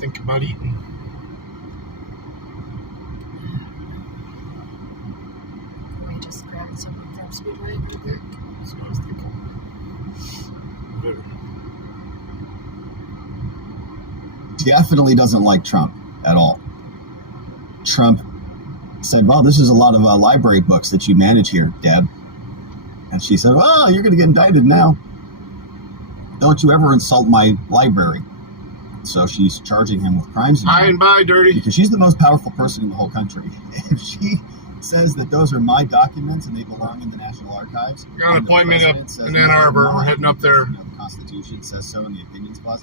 Think about eating. We just grabbed something from Speedway real quick. That's what I was thinking. Whatever. Definitely doesn't like Trump at all. Trump said, well, this is a lot of library books that you manage here, Deb. And she said, well, you're going to get indicted now. Don't you ever insult my library. So she's charging him with crimes. High and by, dirty. Because she's the most powerful person in the whole country. If she says that those are my documents and they belong in the National Archives. Got an appointment up in Ann Arbor. We're heading up there. The Constitution says so in the Opinions Clause.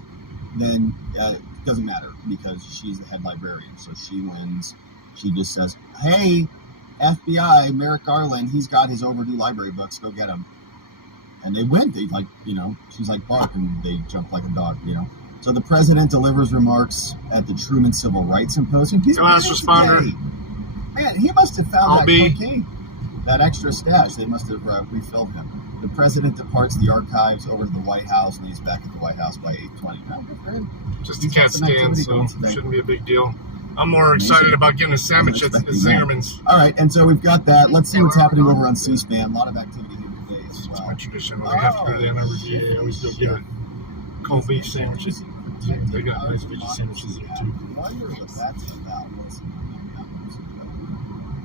Then it doesn't matter because she's the head librarian. So she wins. She just says, hey, FBI, Merrick Garland, he's got his overdue library books. Go get him. And they win. They she's like bark and they jump like a dog, So the president delivers remarks at the Truman Civil Rights Symposium. He's last responder. Man, he must have found cocaine, that extra stash. They must have refilled him. The president departs the archives over to the White House, and he's back at the White House by 8:20. Now, good for him. Just a CAT scan, so shouldn't be a big deal. I'm more excited about getting a sandwich at Zingerman's. All right, and so we've got that. Let's see what's happening over on C-SPAN. A lot of activity here today as well. It's my tradition. When I have to go to the Ann Arbor VA, I always go get cold beef sandwiches. They got nice veggie sandwiches there, too.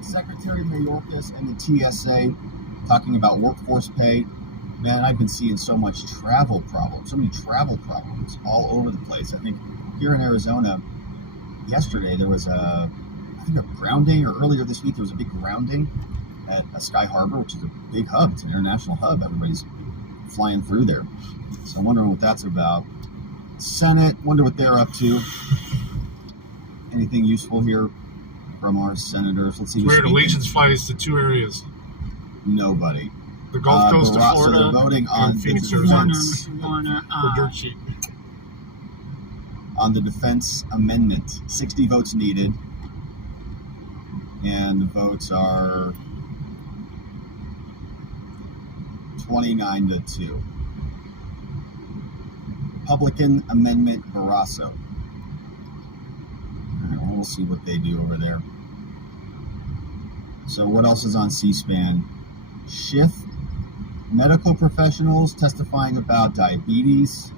Secretary Mayorkas and the TSA talking about workforce pay. Man, I've been seeing so many travel problems all over the place. I think here in Arizona, yesterday there was a grounding, or earlier this week there was a big grounding at Sky Harbor, which is a big hub. It's an international hub. Everybody's flying through there. So I'm wondering what that's about. Senate, wonder what they're up to. Anything useful here from our senators? Let's see. Weird allegiance flights to two areas. Nobody. The Gulf Coast of Florida, so they're voting on Phoenix, Arizona. the dirt sheet. On the defense amendment. 60 votes needed. And the votes are 29-2. Republican Amendment Barrasso. We'll see what they do over there. So what else is on C-SPAN? Shift. Medical professionals testifying about diabetes.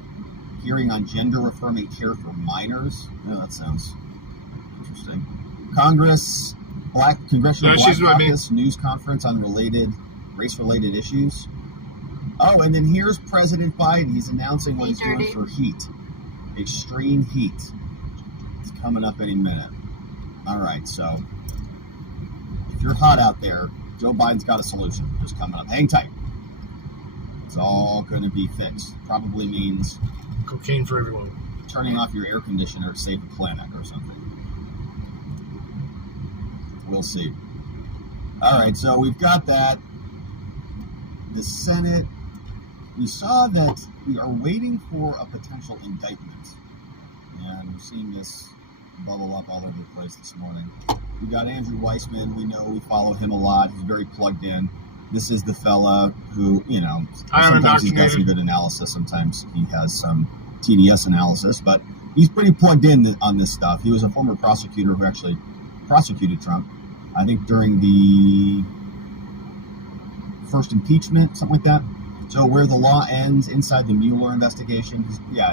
Hearing on gender-affirming care for minors. Oh, that sounds interesting. Congress, Congressional Black Caucus news conference on race-related issues. Oh, and then here's President Biden. He's announcing what he's doing for heat. Extreme heat. It's coming up any minute. All right, so if you're hot out there, Joe Biden's got a solution just coming up. Hang tight. It's all going to be fixed. Probably means cocaine for everyone. Turning off your air conditioner to save the planet or something. We'll see. All right, so we've got that. The Senate, we saw that we are waiting for a potential indictment. And we're seeing this bubble up all over the place this morning. We got Andrew Weissman. We know, we follow him a lot. He's very plugged in. This is the fella who, sometimes he's got some good analysis. Sometimes he has some TDS analysis. But he's pretty plugged in on this stuff. He was a former prosecutor who actually prosecuted Trump, I think, during the first impeachment, something like that. So where the law ends inside the Mueller investigation,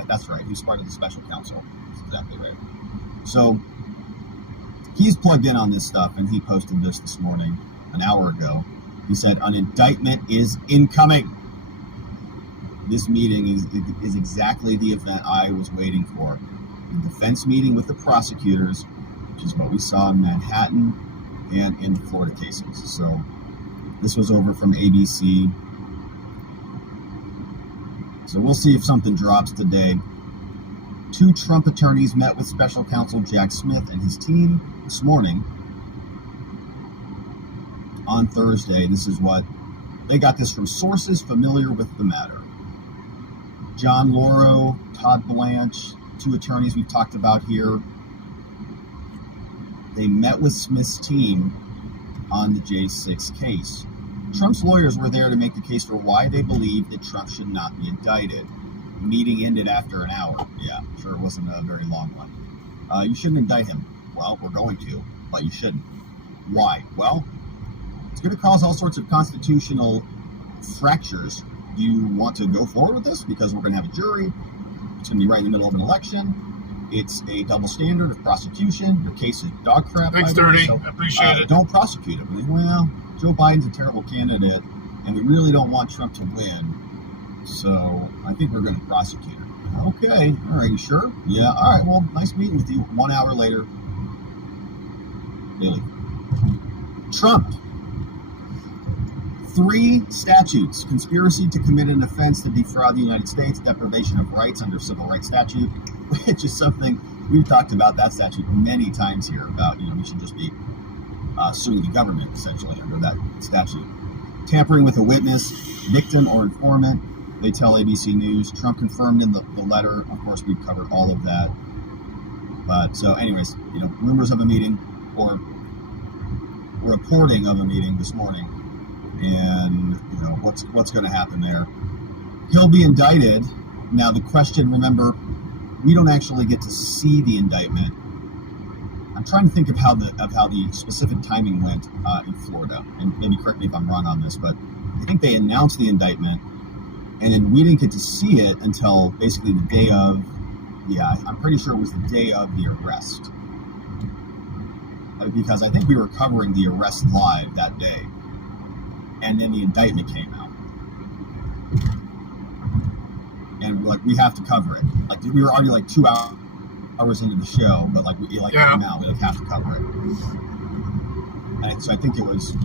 that's right. He's part of the special counsel. That's exactly right. So he's plugged in on this stuff, and he posted this morning, an hour ago. He said, an indictment is incoming. This meeting is exactly the event I was waiting for. The defense meeting with the prosecutors, which is what we saw in Manhattan and in the Florida cases. So this was over from ABC. So we'll see if something drops today. 2 Trump attorneys met with special counsel Jack Smith and his team this morning. On Thursday, this is what they got this from sources familiar with the matter. John Lauro, Todd Blanche, 2 attorneys we've talked about here. They met with Smith's team on the J6 case. Trump's lawyers were there to make the case for why they believe that Trump should not be indicted. Meeting ended after an hour. Yeah, sure it wasn't a very long one. You shouldn't indict him. Well, we're going to, but you shouldn't. Why? Well, it's going to cause all sorts of constitutional fractures. Do you want to go forward with this? Because we're going to have a jury. It's going to be right in the middle of an election. It's a double standard of prosecution. Your case is dog crap. Thanks, Dirty. So, appreciate it. Don't prosecute him. Well, Joe Biden's a terrible candidate, and we really don't want Trump to win. So I think we're going to prosecute him. Okay. All right. You sure? Yeah. All right. Well, nice meeting with you. 1 hour later, Billy. Trump. 3 statutes: conspiracy to commit an offense to defraud the United States, deprivation of rights under civil rights statute, which is something we've talked about that statute many times here about, we should just be suing the government essentially under that statute. Tampering with a witness, victim, or informant. They tell ABC News. Trump confirmed in the letter. Of course, we've covered all of that. But so anyways, rumors of a meeting or reporting of a meeting this morning. And what's going to happen there? He'll be indicted. Now the question, remember, we don't actually get to see the indictment. I'm trying to think of how the specific timing went in Florida, and maybe correct me if I'm wrong on this, but I think they announced the indictment, and then we didn't get to see it until basically the day of. Yeah, I'm pretty sure it was the day of the arrest, because I think we were covering the arrest live that day. And then the indictment came out, and we're like, we have to cover it. Like we were already like 2 hours into the show, but like came out, we have to cover it. And so I think it was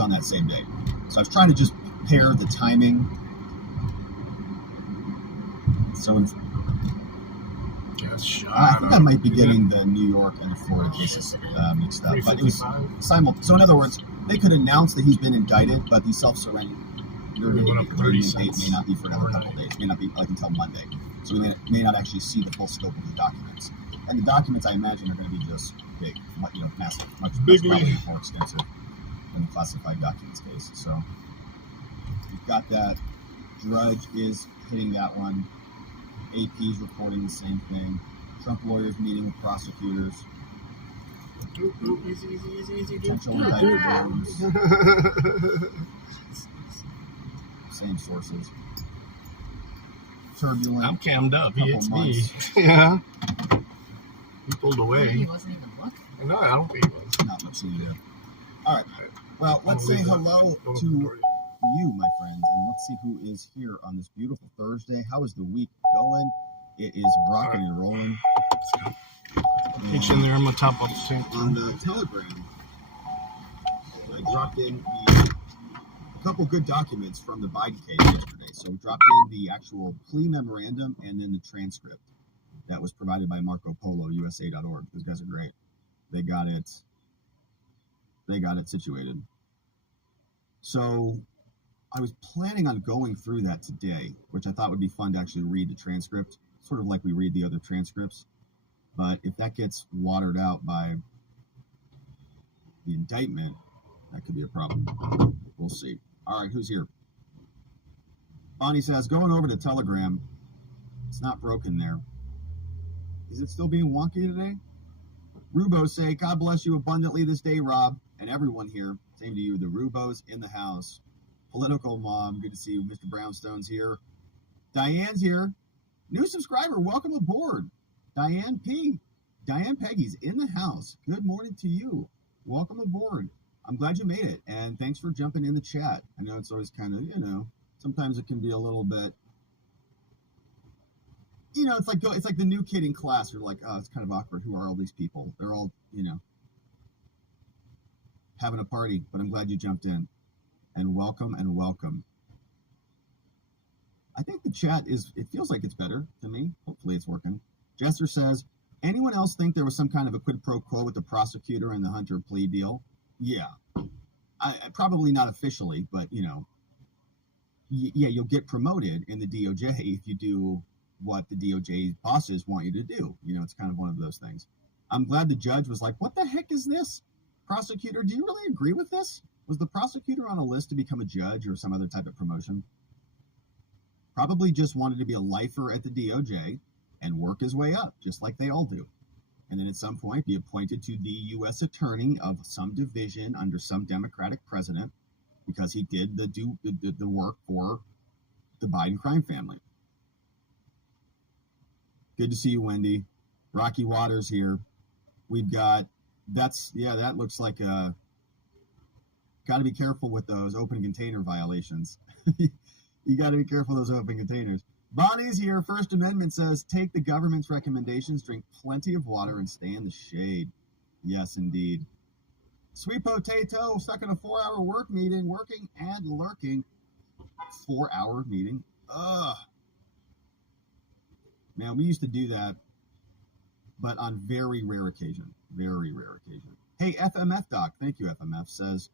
on that same day. So I was trying to just pair the timing. So I think I might be getting the New York and the Florida cases mixed up, but it was simultaneous. So in other words, they could announce that he's been indicted, but the self-surrender date may not be for another couple of days. May not be like until Monday. So we may not actually see the full scope of the documents. And the documents, I imagine, are going to be just big, massive, much probably more extensive than the classified documents case. So we've got that. Drudge is hitting that one. AP's reporting the same thing. Trump lawyers meeting with prosecutors. Easy. Potential indictment. Same sources. Turbulent. I'm cammed up. He hits me. Months. Yeah. He pulled He away. wasn't even looking. No, I don't think he was. Not much to do. All right. Well, let's say hello to you, my friends, and let's see who is here on this beautiful Thursday. How is the week going? It is rocking and rolling. Get you in there. I'm gonna top up the On the Telegram, I dropped in a couple good documents from the Biden case yesterday. So we dropped in the actual plea memorandum and then the transcript that was provided by Marco Polo, USA.org. Those guys are great. They got it situated. So I was planning on going through that today, which I thought would be fun to actually read the transcript, sort of like we read the other transcripts. But if that gets watered out by the indictment, that could be a problem. We'll see. All right, who's here? Bonnie says, going over to Telegram. It's not broken there. Is it still being wonky today? Rubo say, God bless you abundantly this day, Rob, and everyone here. Same to you, the Rubos in the house. Political Mom, good to see you. Mr. Brownstone's here. Diane's here. New subscriber, welcome aboard. Diane P. Diane Peggy's in the house. Good morning to you. Welcome aboard. I'm glad you made it, and thanks for jumping in the chat. I know it's always kind of, sometimes it can be a little bit, it's like the new kid in class. You're like, oh, it's kind of awkward. Who are all these people? They're all, having a party, but I'm glad you jumped in. And welcome and welcome. I think the chat it feels like it's better to me. Hopefully it's working. Jester says, anyone else think there was some kind of a quid pro quo with the prosecutor and the Hunter plea deal? Yeah. Probably not officially, but, you'll get promoted in the DOJ if you do what the DOJ bosses want you to do. It's kind of one of those things. I'm glad the judge was like, what the heck is this? Prosecutor, do you really agree with this? Was the prosecutor on a list to become a judge or some other type of promotion? Probably just wanted to be a lifer at the DOJ and work his way up, just like they all do. And then at some point be appointed to the U.S. attorney of some division under some Democratic president because he did the work for the Biden crime family. Good to see you, Wendy. Rocky Waters here. We've got, that looks like got to be careful with those open container violations. You got to be careful with those open containers. Bonnie's here. First Amendment says, take the government's recommendations, drink plenty of water, and stay in the shade. Yes, indeed. Sweet Potato, stuck in a 4-hour work meeting, working and lurking. 4-hour meeting. Ugh. Now, we used to do that, but on very rare occasion. Very rare occasion. Hey, FMF Doc, thank you, FMF, says,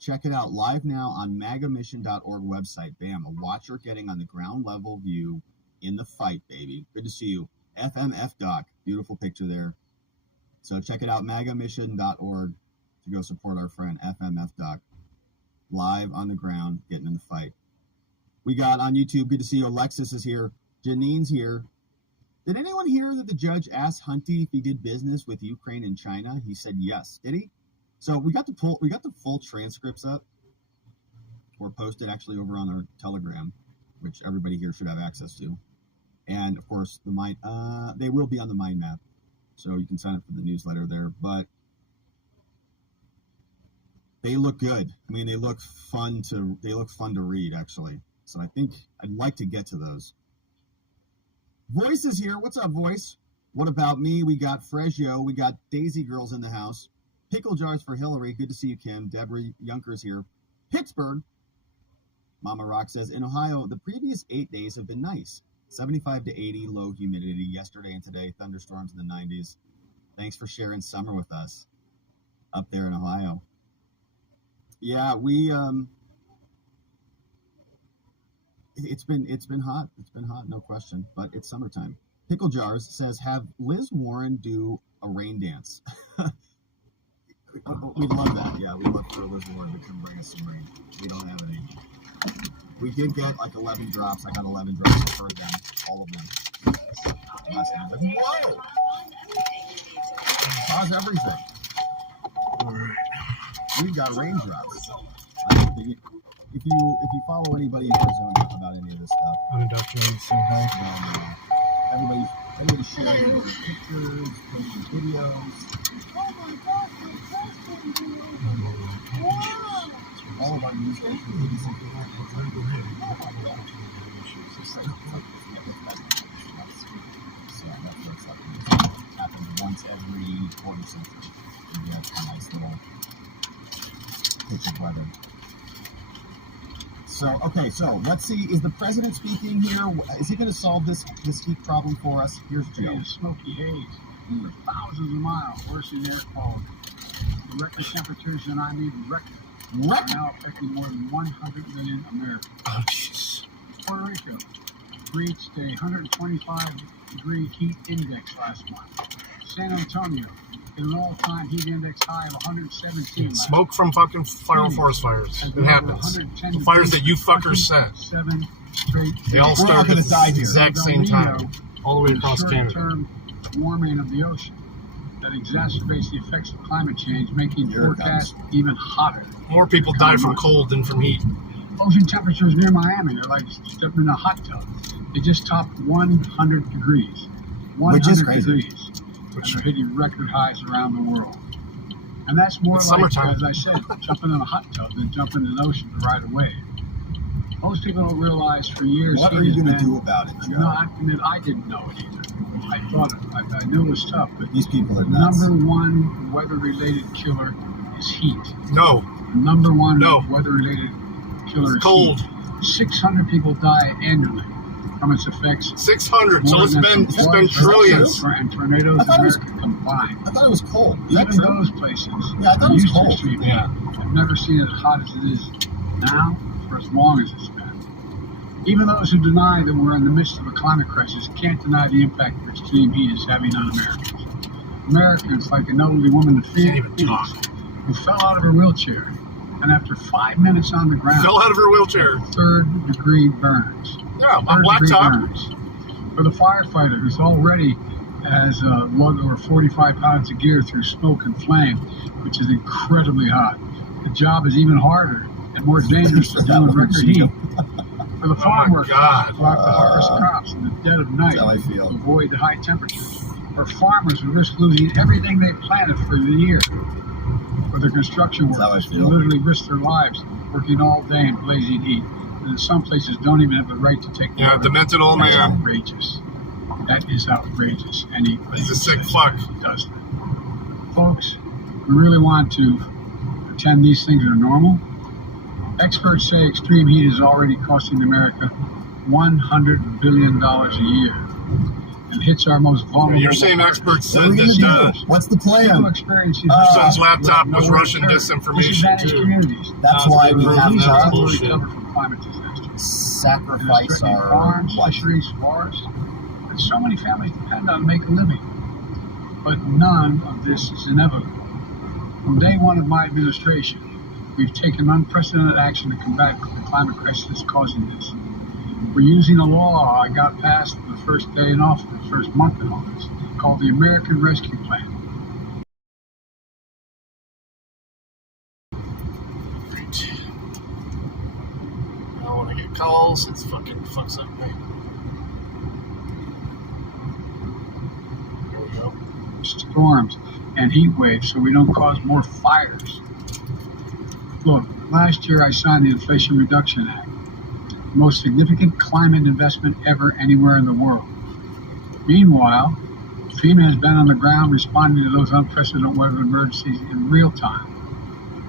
check it out live now on magamission.org website. Bam, a watcher getting on the ground level view in the fight, baby. Good to see you. FMF Doc, beautiful picture there. So check it out, magamission.org to go support our friend FMF Doc. Live on the ground, getting in the fight. We got on YouTube, good to see you. Alexis is here. Janine's here. Did anyone hear that the judge asked Hunty if he did business with Ukraine and China? He said yes. Did he? So we got the full transcripts up, or posted actually over on our Telegram, which everybody here should have access to. And of course, they will be on the mind map, so you can sign up for the newsletter there. But they look good. I mean, they look fun to read actually. So I think I'd like to get to those. Voice is here. What's up, Voice? What about me? We got Fresio. We got Daisy Girls in the house. Pickle Jars for Hillary. Good to see you, Kim. Deborah Yunker's here. Pittsburgh. Mama Rock says, in Ohio, the previous 8 days have been nice. 75 to 80, low humidity yesterday and today. Thunderstorms in the 90s. Thanks for sharing summer with us up there in Ohio. Yeah, it's been hot. It's been hot, no question. But it's summertime. Pickle Jars says, have Liz Warren do a rain dance. We'd love that. Yeah, we'd love for Liz Warren to come bring us some rain. We don't have any. We did get like 11 drops. I got 11 drops. I've heard them, all of them. Last night, like, whoa! How's everything? All right. We've got raindrops. If you follow anybody in Arizona about any of this stuff, inDOCtriNATION, saying hi. Everybody's sharing pictures, posting videos. All of our newspapers. So that's what's happening. It happens once every quarter century. We have a nice little pitch of weather. So let's see. Is the president speaking here? Is he going to solve this heat problem for us? Here's Joe. Smoky haze for thousands of miles, worse than air quality. The record temperatures, and I mean record, are now affecting more than 100 million Americans. Oh, jeez. Puerto Rico reached a 125-degree heat index last month. San Antonio hit an all-time heat index high of 117 last Smoke from fucking forest fires. It happens. The fires that you fuckers set. 7 straight They all days. started at the here. exact same time, all the way across Canada. Short-term warming of the ocean that exacerbates the effects of climate change, making forecasts even hotter. More people die from cold than from heat. Ocean temperatures near Miami, they're like stepping in a hot tub. They just topped 100 degrees. 100 Which is crazy. degrees. And they're hitting record highs around the world. And that's more It's like, summertime. as I said, jumping in a hot tub than jumping in the ocean to ride a wave. Most people don't realize for years What heat are you has going to been- do about it, Joe? No, I didn't know it either. I knew it was tough, but These people are nuts. number one weather-related killer is heat. No, Number one No. weather-related killer is cold. heat. 600 people die annually from its effects. 600. So More it's than been floods, trillions. and tornadoes I in thought it was- America combined. I thought it was cold. Is that Even true? those places Yeah, I thought it was used to cold. extreme heat. Yeah. I've never seen it as hot as it is now for as long as it's been. Even those who deny that we're in the midst of a climate crisis can't deny the impact of extreme heat is having on Americans. Americans, like an elderly woman in Can't even Phoenix, talk. who fell out of her wheelchair and after 5 minutes on the ground, Fell out of her wheel,chair. 3rd-degree burns. Yeah, on first-degree blacktop. burns. For the firefighter who's already has lugged over 45 pounds of gear through smoke and flame, which is incredibly hot, the job is even harder and more dangerous than doing record heat. For the farm workers God. who have to harvest crops in the dead of night That's how I to feel. avoid the high temperatures. For farmers who risk losing everything they planted for the year. For the construction That's how I workers who feel. literally risk their lives working all day in blazing heat. And in some places don't even have the right to take Yeah, water. demented old That's man. outrageous. That is outrageous. Anybody He's a who sick says fuck. does that. Folks, we really want to pretend these things are normal. Experts say extreme heat is already costing America $100 billion a year and hits our most vulnerable. Your same expert What are said we gonna that do? What's the People plan? experience these son's who laptop have was nowhere to Russian turn. disinformation, Disadvantaged too. communities. That's why we have These are to bullshit. recover from climate disasters. sacrifice Threatening our farms, life. fisheries, forests, and so many families depend on it to make a living. But none of this is inevitable. From day one of my administration, we've taken unprecedented action to combat the climate crisis that's causing this. We're using a law I got passed the first day in office, the first month in office, called the American Rescue Plan. Great. Now when I get calls, it's fucking fucks up me. Here we go. Storms and heat waves so we don't cause more fires. Look, last year I signed the Inflation Reduction Act, the most significant climate investment ever anywhere in the world. Meanwhile, FEMA has been on the ground responding to those unprecedented weather emergencies in real time.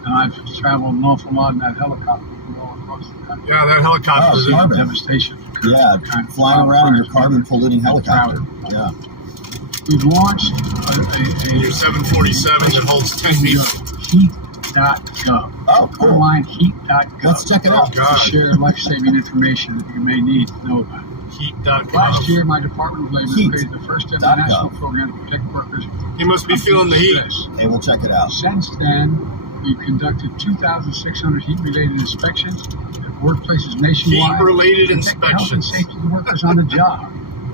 And I've traveled an awful lot in that helicopter all across the country. Yeah, that helicopter. Oh, carbon. Devastation. Yeah, flying around in your carbon polluting helicopter. Yeah. We've launched Your 747 that holds 10 people. heat.gov. Oh, cool. Online heat.gov. Let's check it out. Oh, God. To share life-saving information that you may need to know about. Heat.gov. Last year, my Department of Labor Heat. created the first ever .gov. national program to protect workers. He must be feeling the heat. Hey, we'll check it out. Since then, we've conducted 2,600 heat-related inspections at workplaces nationwide. Heat-related to protect the health and inspections. safety of the workers on the job,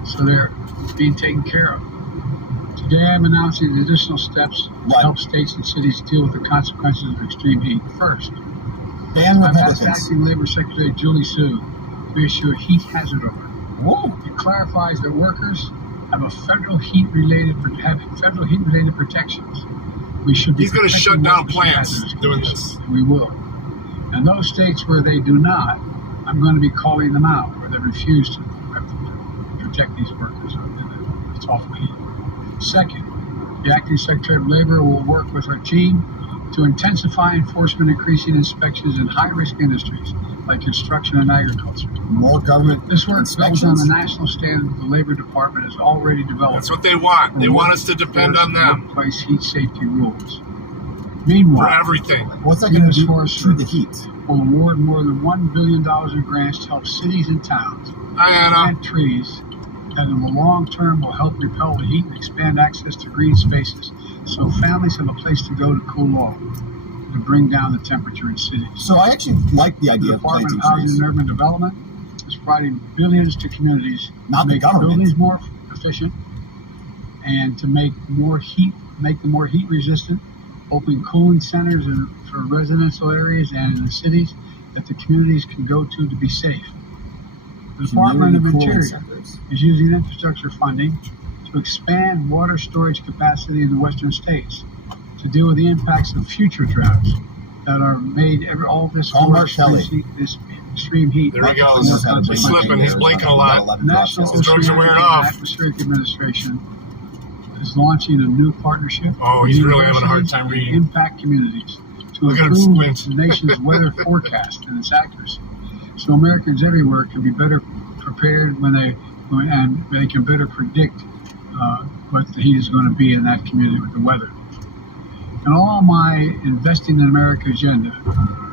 so they're being taken care of. Today, I'm announcing additional steps to What? help states and cities deal with the consequences of extreme heat. First, Ban I've asked Republicans. Acting Labor Secretary Julie Su to issue a heat hazard order. Whoa. It clarifies that workers have federal heat-related protections. We should be He's going to protecting shut down workers from plants hazardous doing conditions. this. We will. And those states where they do not, I'm going to be calling them out, where they refuse to protect these workers. It's awful heat. Second, the Acting Secretary of Labor will work with our team to intensify enforcement, increasing inspections in high-risk industries like construction and agriculture. More government This work builds on inspections. the national standard the Labor Department has already developed. That's what they want. They want us to depend on them Workplace heat safety rules. for Meanwhile, everything. What's that going to U.S. do Forest to the Service heat? will award more than $1 billion in grants to help cities and towns Hi, Anna. plant trees that in the long term will help repel the heat and expand access to green spaces so families have a place to go to cool off and to bring down the temperature in cities. So I actually like the The idea of Department planting of Housing trees. and Urban Development is providing billions to communities Not to the make government. buildings more efficient and to make them more heat resistant, open cooling centers for residential areas and in the cities that the communities can go to be safe. The Department of Community cooling Interior centers. is using infrastructure funding to expand water storage capacity in the western states to deal with the impacts of future droughts that are made all this Call Mark Kelly. this extreme heat. There he goes. Knows how to He's blink slipping. He's blinking a lot. About 11 National drops. His drugs are Oceanic wearing and off. Atmospheric Administration is launching a new partnership. Oh, with he's really having a hard universities time and reading. Impact communities to Look at him improve squint. the nation's weather forecast and its accuracy, so Americans everywhere can be better prepared when they can better predict what the heat is going to be in that community with the weather. In all my Investing in America agenda,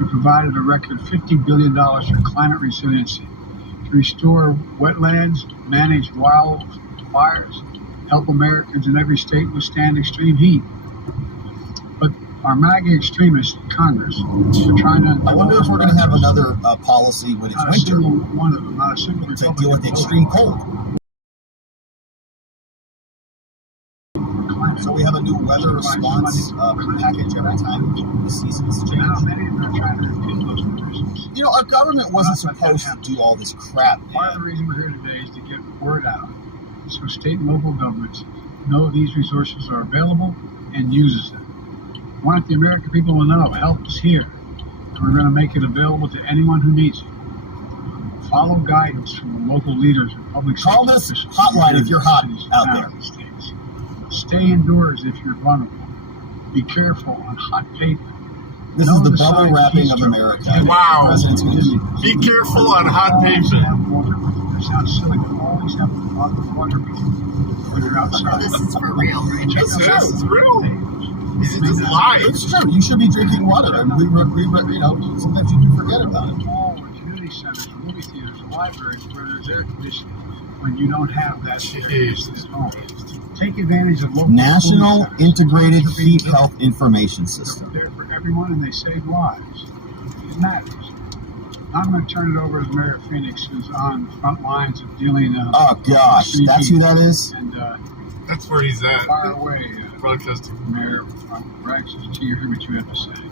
we provided a record $50 billion for climate resiliency to restore wetlands, manage wildfires, help Americans in every state withstand extreme heat. But Our MAGA extremists in Congress are trying to. I wonder if we're going to have another policy when it's Not a winter single one of them, not a single to Republican deal with the vote extreme cold. climate. So we have a new weather response package every time the seasons change. Now many of them are trying to repeal those provisions. You know, our government wasn't supposed to do all this crap, Part of the man. reason we're here today is to get word out so state and local governments know these resources are available and uses them. We want the American people to know help is here, and we're going to make it available to anyone who needs it. Follow guidance from the local leaders and public Call safety this officials hotline here if you're in hot cities and out towns there. and states. Stay indoors if you're vulnerable. Be careful on hot pavement. This Know is the the bubble signs wrapping of Easter. America. Wow. The president's going to Be careful on hot Always pavement. have water. It sounds silly, but always have a bottle of water with you when you're outside. This is for real, right? Check This out is the real. page. This is live. It's true. You should be drinking water, and you know, sometimes you can forget about it. Mall or community centers, movie theaters, libraries where there's air conditioning when you don't have that air conditioning at home. Take advantage of local National food centers. Integrated They're being Heat built. Health Information They're System. there for everyone and they save lives. It matters. Now I'm going to turn it over to Mayor Phoenix, who's on the front lines of dealing Oh gosh, that's who that is. and That's where he's at. fire away, Broadcasting. Mayor Rex, to hear what you have to say.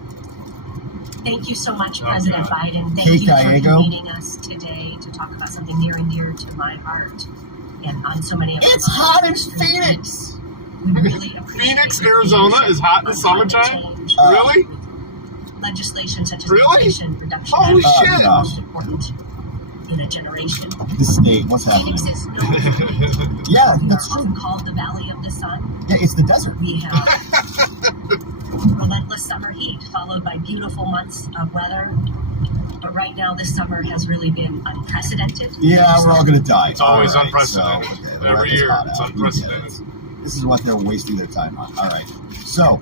Thank you so much, Oh, President God. Biden. Thank Kate you for Gallego. convening us today to talk about something near and dear to my heart and on so many of our It's minds. hot in Phoenix. We really appreciate Phoenix, your Arizona leadership is hot in the on climate summertime? change. Really? Legislation such as Really? Inflation Reduction Holy Act shit. is the most important in a generation. This state, what's happening? Phoenix is no Yeah, we that's are often true. called the Valley of the Sun. Yeah, it's the desert. We have relentless summer heat followed by beautiful months of weather. But right now, this summer has really been unprecedented. Yeah, we're all gonna die. It's always All right, unprecedented. so, okay, Every it's year, hot it's out. We get it. unprecedented. This is what they're wasting their time on. All right, so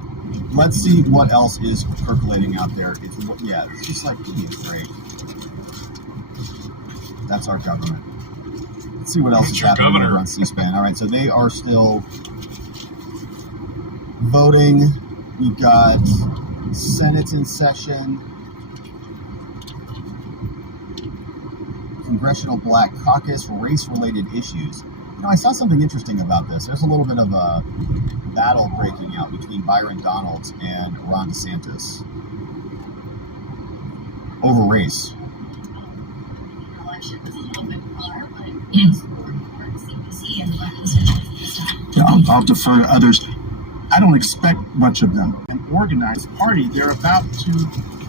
let's see what else is percolating out there. It's just like give me a break. That's our government. Let's see what else That's is your happening governor. over on C-SPAN. All right, so they are still voting. We've got Senate in session. Congressional Black Caucus, race-related issues. You know, I saw something interesting about this. There's a little bit of a battle breaking out between Byron Donalds and Ron DeSantis over race. I'll defer to others. I don't expect much of them. An organized party, they're about to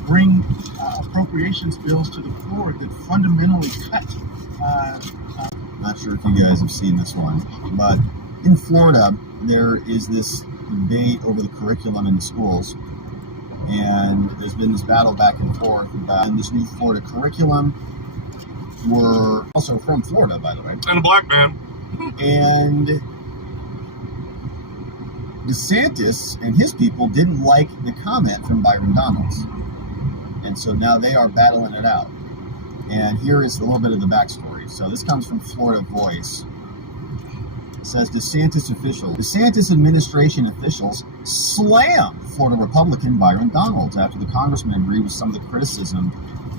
bring appropriations bills to the floor that fundamentally cut. Not sure if you guys have seen this one, but in Florida, there is this debate over the curriculum in the schools, and there's been this battle back and forth about this new Florida curriculum. We're also from Florida, by the way. And a black man. And DeSantis and his people didn't like the comment from Byron Donalds. And so now they are battling it out. And here is a little bit of the backstory. So this comes from Florida Voice. It says DeSantis administration officials slammed Florida Republican Byron Donalds after the congressman agreed with some of the criticism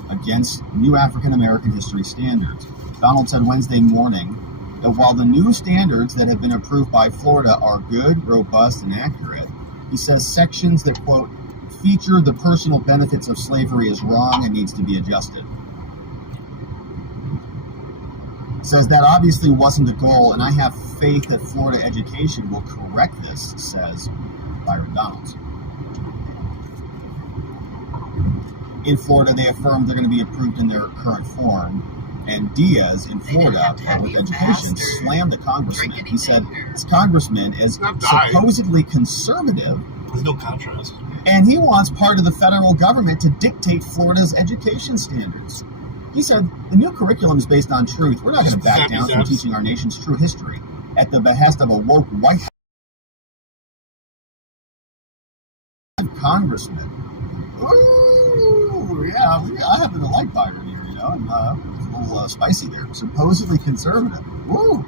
against new African American history standards. Donald said Wednesday morning that while the new standards that have been approved by Florida are good, robust, and accurate, he says sections that, quote, feature the personal benefits of slavery is wrong and needs to be adjusted. Says that obviously wasn't the goal, and I have faith that Florida education will correct this, says Byron Donalds. In Florida, they affirmed they're going to be approved in their current form. And Diaz in Florida, with education, slammed the congressman. He said this congressman is supposedly conservative. There's no contrast. And he wants part of the federal government to dictate Florida's education standards. He said, the new curriculum is based on truth. We're not going to back down from teaching our nation's true history at the behest of a woke white congressman. Ooh, yeah, I happen to like Byron here, you know, and it's a little spicy there. Supposedly conservative. Woo!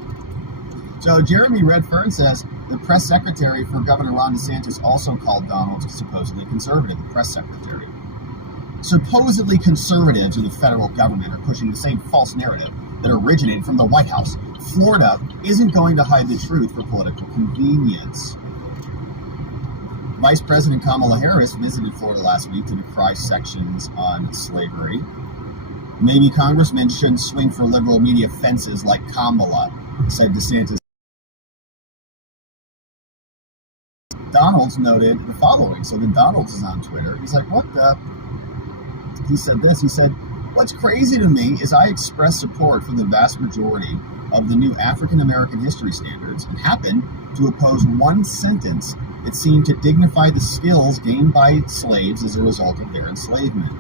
So Jeremy Redfern says the press secretary for Governor Ron DeSantis also called Donald supposedly conservative, the press secretary. Supposedly conservatives in the federal government are pushing the same false narrative that originated from the White House. Florida isn't going to hide the truth for political convenience. Vice President Kamala Harris visited Florida last week to decry sections on slavery. Maybe congressmen shouldn't swing for liberal media fences like Kamala, said DeSantis. Donalds noted the following. So then Donalds is on Twitter. He's like, what the? He said this. He said, what's crazy to me is I express support for the vast majority of the new African American history standards and happen to oppose one sentence that seemed to dignify the skills gained by slaves as a result of their enslavement.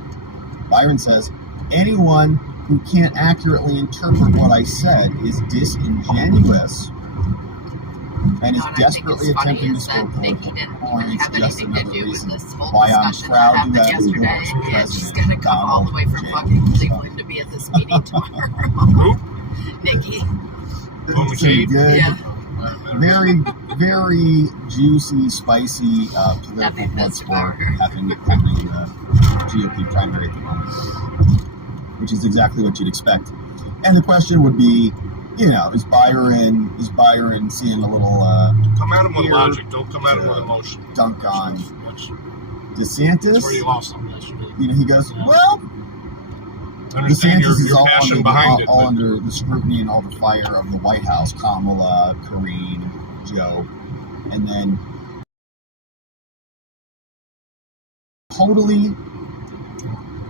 Byron says, anyone who can't accurately interpret what I said is disingenuous and is desperately attempting to score political points. Just another reason why I'm proud to have endorsed President all the way from fucking Cleveland to be at this meeting tomorrow. Nikki. Pretty good. Yeah. Very, very juicy, spicy political blood sport happening in the GOP primary at the moment, which is exactly what you'd expect. And the question would be, is Byron seeing a little come at him with logic, don't come at him with emotion. Dunk on DeSantis? That's where you lost him yesterday. He goes, well, Understand DeSantis is your passion behind it. all under the scrutiny and all the fire of the White House, Kamala, Karine, Joe, and then totally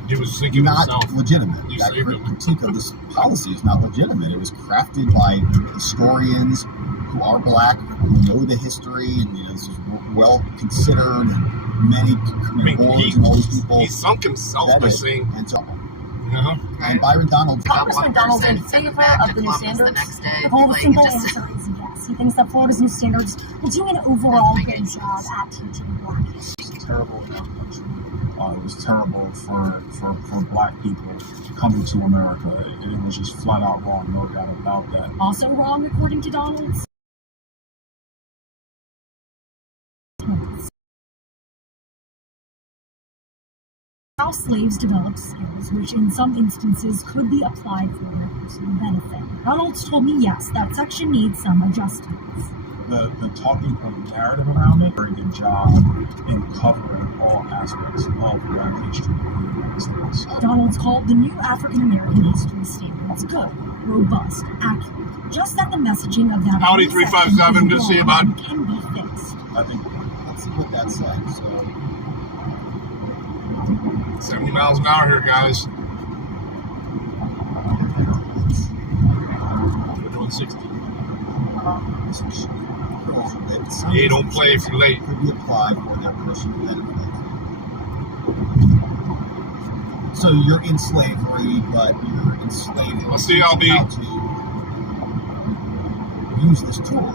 He was thinking not himself. legitimate. He That saved him. critique of this policy is not legitimate. It was crafted by historians who are black, who know the history, and this is well considered, and many boards and all these people. He sunk himself by saying, and so. uh-huh. And Byron Donald. Congressman Donald in favor of the new standards. The whole simple answer is yes. He thinks that Florida's new standards will do an overall good job at teaching black history. It was terrible in our country. It was terrible for black people coming to America. It was just flat out wrong, no doubt about that. Also wrong, according to Donald. How slaves developed skills, which in some instances could be applied for their personal benefit. Donald's told me yes, that section needs some adjustments. The talking point narrative around it, very good job in covering all aspects of black history in the United States. Donald's called the new African American history standards good, robust, accurate. Just that the messaging of that Howdy 357, good to see you, bud. Can be fixed. I think Let's see what that says. So, 70 miles an hour here, guys. We're doing 60. Hey, don't play if you're late. Could be applied for their personal benefit. So you're in slavery, but you're enslaved. Let's see, LB. How to use this tool.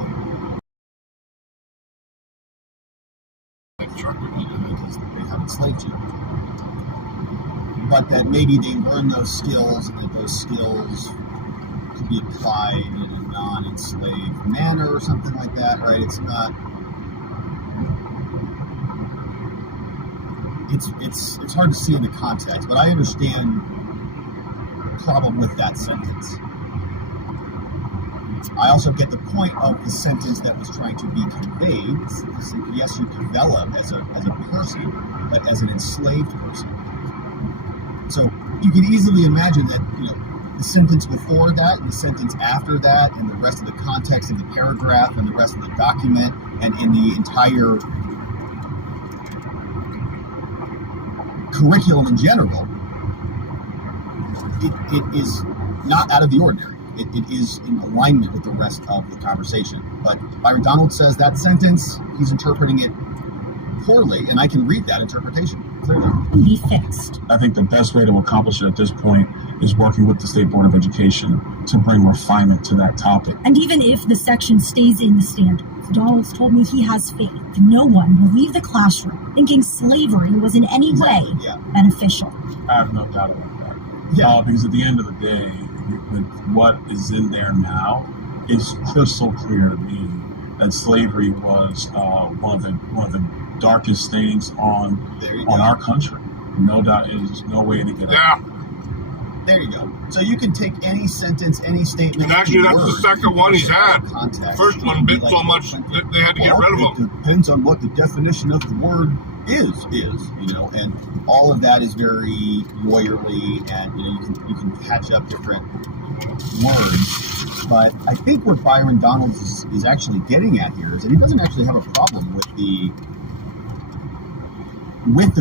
Because they have enslaved you. But that maybe they learn those skills, and that those skills could be applied in a non-enslaved manner or something like that, right? It's not. It's hard to see in the context, but I understand the problem with that sentence. I also get the point of the sentence that was trying to be conveyed. Yes, you develop as a person, but as an enslaved person. So you can easily imagine that, the sentence before that and the sentence after that and the rest of the context of the paragraph and the rest of the document and in the entire curriculum in general, it is not out of the ordinary. It is in alignment with the rest of the conversation. But Byron Donald says that sentence, he's interpreting it poorly, and I can read that interpretation clearly. Be fixed. I think the best way to accomplish it at this point is working with the State Board of Education to bring refinement to that topic. And even if the section stays in the standards, Donald's told me he has faith that no one will leave the classroom thinking slavery was in any way beneficial. I have no doubt about that. Yeah. Because at the end of the day, with what is in there now, it's crystal clear to me that slavery was one of the darkest things on our country. No doubt, there's no way to get out. There you go. So you can take any sentence, any statement. And actually, that's the second one he's had. Context, First one bit so much that they had to get rid of him. It depends on what the definition of the word is, and all of that is very lawyerly, and you can patch up different words. But I think what Byron Donalds is actually getting at here is that he doesn't actually have a problem with the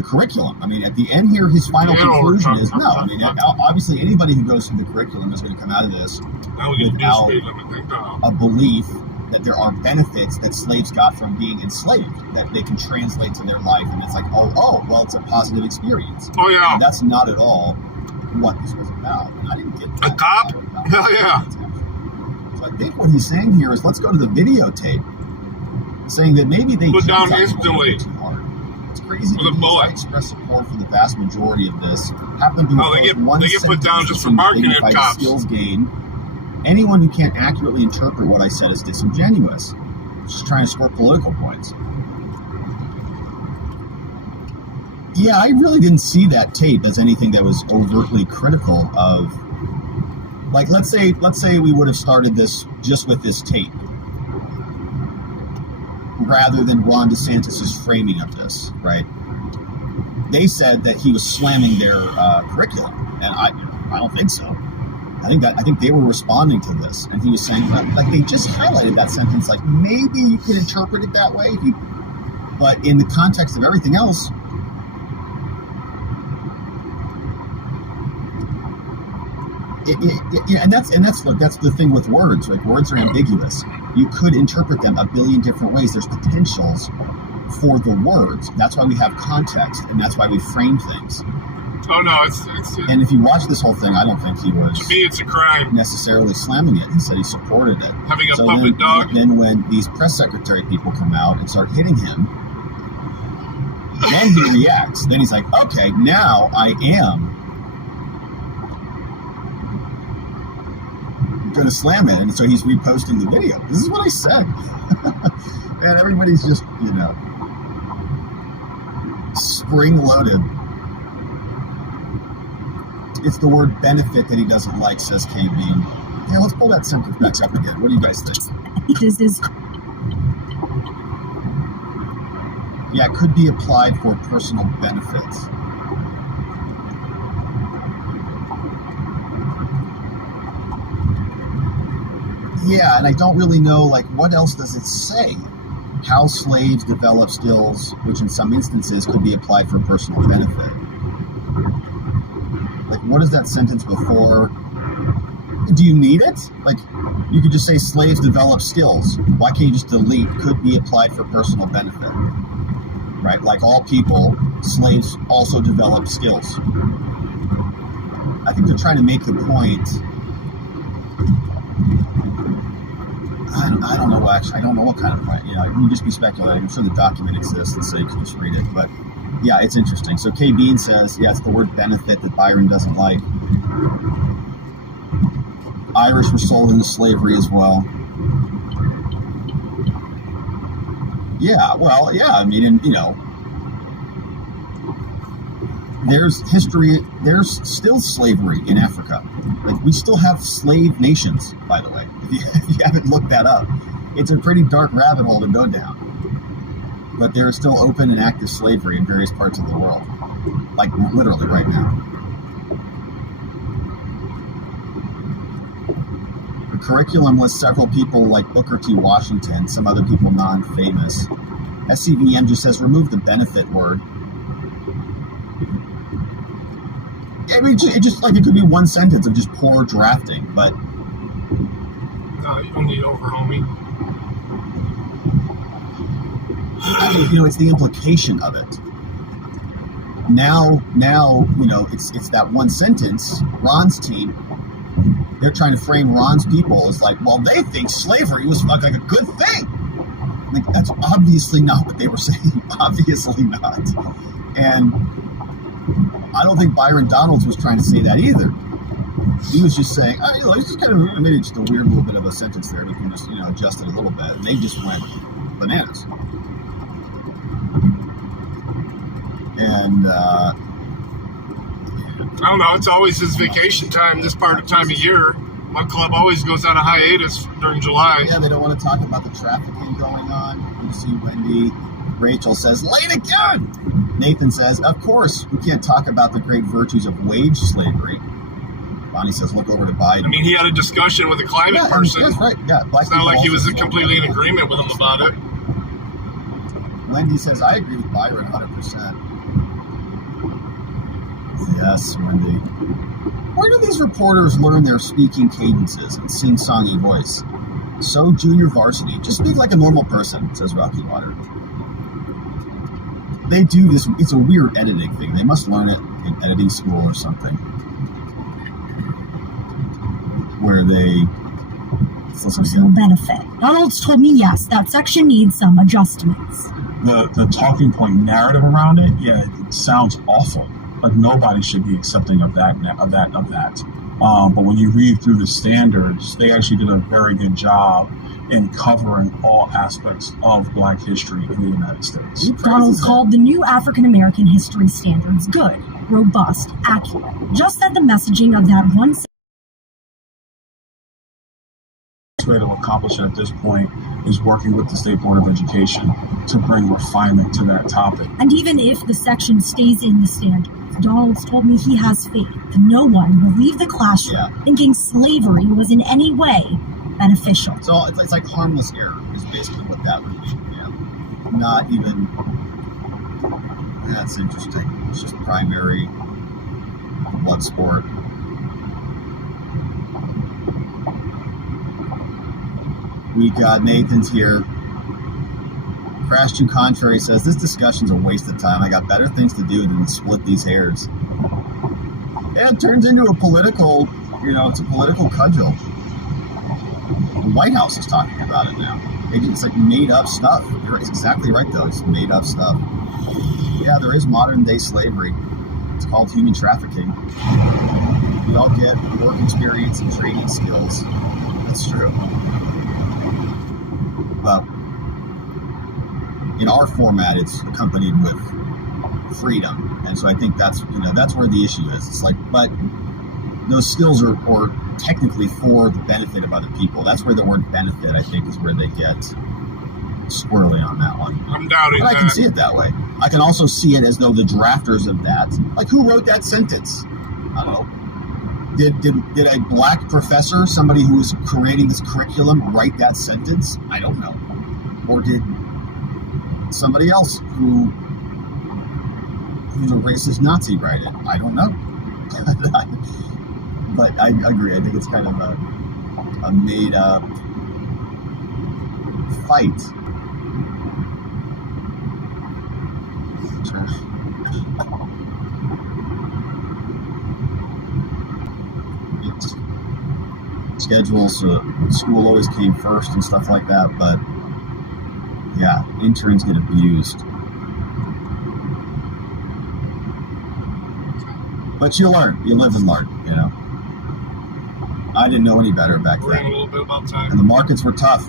curriculum. I mean, at the end here, his final conclusion is no. I mean, obviously, anybody who goes through the curriculum is going to come out of this without a belief that there are benefits that slaves got from being enslaved that they can translate to their life, and it's like, well, it's a positive experience. Oh yeah, and that's not at all what this was about. And I didn't get that. A cop? Hell yeah. So I think what he's saying here is let's go to the videotape, saying that maybe they put down instantly. Too hard. It's crazy With a bullet. I express support for the vast majority of this. Happen to they get put down just for barking at cops. Skills gain. Anyone who can't accurately interpret what I said is disingenuous. Just trying to score political points. Yeah, I really didn't see that tape as anything that was overtly critical of. Like, let's say we would have started this just with this tape, rather than Ron DeSantis' framing of this, right? They said that he was slamming their curriculum, and I don't think so. I think they were responding to this, and he was saying that, like, they just highlighted that sentence, like maybe you could interpret it that way, but in the context of everything else. And that's the thing with words. Like, words are ambiguous. You could interpret them a billion different ways. There's potentials for the words. That's why we have context, and that's why we frame things. Oh no, it's and if you watch this whole thing, I don't think he was. To me, it's a crime. Necessarily slamming it. He said he supported it. Having a puppet dog. Then when these press secretary people come out and start hitting him, then he reacts. Then he's like, okay, now I am going to slam it, and so he's reposting the video. This is what I said. And everybody's just, spring-loaded. It's the word benefit that he doesn't like, says KB. Yeah, let's pull that sentence back up again. What do you guys think? This is... Yeah, it could be applied for personal benefits. Yeah, and I don't really know, like, what else does it say? How slaves develop skills, which in some instances could be applied for personal benefit. Like, what is that sentence before? Do you need it? Like, you could just say slaves develop skills. Why can't you just delete could be applied for personal benefit? Right? Like all people, slaves also develop skills. I think they're trying to make the point. I don't know, actually. I don't know what kind of point. You can just be speculating. I'm sure the document exists, and so you can just read it. But yeah, it's interesting. So K. Bean says, yeah, it's the word benefit that Byron doesn't like. Irish were sold into slavery as well. Yeah, well, yeah, I mean, and, there's history, there's still slavery in Africa. Like, we still have slave nations, by the way, if you haven't looked that up. It's a pretty dark rabbit hole to go down. But there is still open and active slavery in various parts of the world. Like, literally right now. The curriculum lists several people like Booker T. Washington, some other people non-famous. SCVM just says remove the benefit word. I mean, it could be one sentence of just poor drafting, but... No, you don't need over, homie. I mean, it's the implication of it. Now, it's that one sentence. Ron's team, they're trying to frame Ron's people as like, well, they think slavery was like a good thing. Like, that's obviously not what they were saying. Obviously not. And I don't think Byron Donalds was trying to say that either. He was just saying, he's just kind of maybe just a weird little bit of a sentence there. We can just adjust it a little bit, and they just went bananas. And I don't know. It's always his vacation time. This time of year, my club always goes on a hiatus during July. yeah, they don't want to talk about the trafficking going on. You see Wendy. Rachel says, late again! Nathan says, of course, we can't talk about the great virtues of wage slavery. Bonnie says, look over to Biden. I mean, he had a discussion with a climate person. That's right. Yeah, It's not like he was completely in agreement with him about it. Wendy says, I agree with Byron 100%. Yes, Wendy. Where do these reporters learn their speaking cadences and sing-songy voice? So junior varsity. Just speak like a normal person, says Rocky Water. They do this. It's a weird editing thing. They must learn it in editing school or something. Where they... Personal benefit. Donald's told me yes, that section needs some adjustments. The talking point narrative around it, yeah, it sounds awful. Like nobody should be accepting of that. But when you read through the standards, they actually did a very good job in covering all aspects of Black history in the United States. Donald called the new African American history standards good, robust, accurate. Just that the messaging of that one way to accomplish it at this point is working with the State Board of Education to bring refinement to that topic. And even if the section stays in the standards, Donald's told me he has faith that no one will leave the classroom thinking slavery was in any way beneficial. So it's like harmless error is basically what that would be. Yeah. Not even... That's interesting. It's just primary blood sport. We got Nathan's here. Crash Too Contrary says, this discussion's a waste of time. I got better things to do than split these hairs. Yeah, it turns into a political, it's a political cudgel. The White House is talking about it now. It's like made up stuff. You're exactly right, though. It's made up stuff. Yeah, there is modern day slavery. It's called human trafficking. We all get work experience and training skills. That's true. But in our format, it's accompanied with freedom, and so I think that's where the issue is. It's like, but those skills are technically for the benefit of other people. That's where the word benefit, I think, is where they get squirrely on that one. I'm doubting but I can see it that way. I can also see it as though the drafters of that, like who wrote that sentence? I don't know. Did a Black professor, somebody who was creating this curriculum, write that sentence? I don't know. Or did somebody else who's a racist Nazi write it? I don't know. But I agree. I think it's kind of a made-up fight. Schedules, school always came first and stuff like that, but yeah, interns get abused. But you learn, you live and learn, I didn't know any better back then. A little bit about time. And the markets were tough.